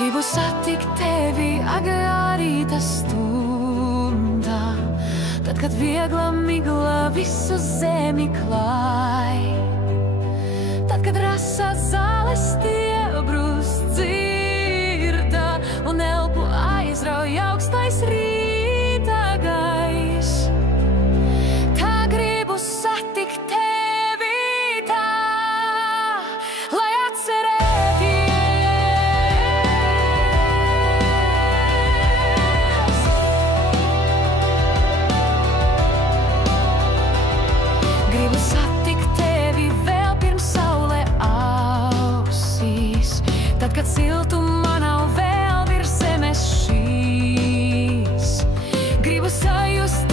Gribu satikt tevi agrā rīta stundā, tad, kad viegla migla visu zemi klāj, tad, kad rasa zāles stiebrus dzirda un elpu aizrauj augstais rīta gaiss. Tā gribu satikt tevi tā, lai atcerēties. Gribu satikt tevi vēl pirms saule ausīs, tad, kad siltuma nav vēl virs zemes šīs. Gribu sajust